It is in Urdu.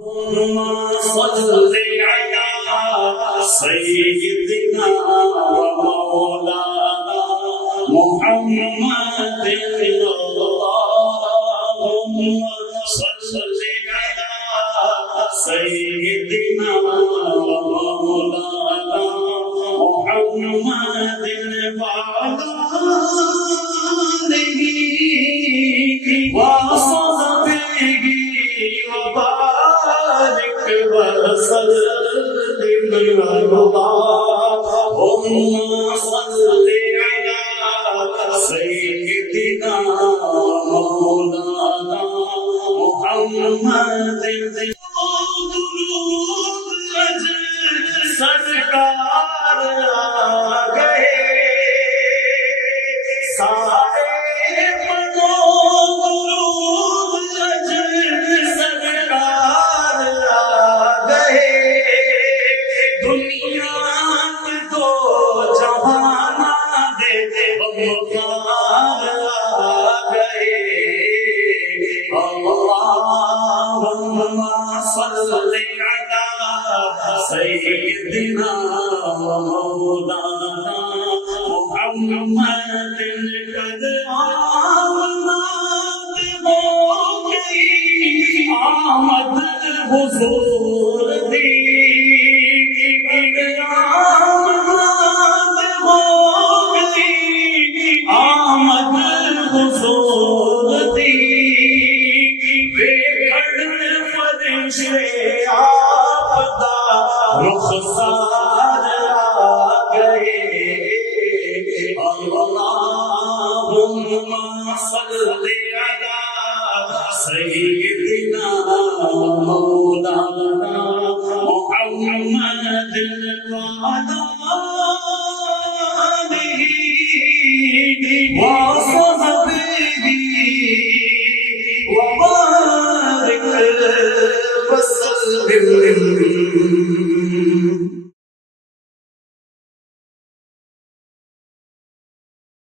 صل على سيدنا ومولانا محمد اللهم صل على سيدنا ومولانا محمد وعلى آله وصحبه وبارك وسلم اللهم صل على سيدنا مولانا محمد سرکار آ گئے سارے پڑھو درود سرکار آ گئے دنیا کے دو جہان دے بمکار آ گئے اللہم صل علی سیدنا مولانا محمد قد آمد ہو گئی آمد حضور دی قد آمد ہو گئی آمد حضور دی فرشتے آپ دا رخسار آ گئے اللہم صل علی سیدنا مولانا محمد وعلى آلہ وصحبہ وبارك وسلم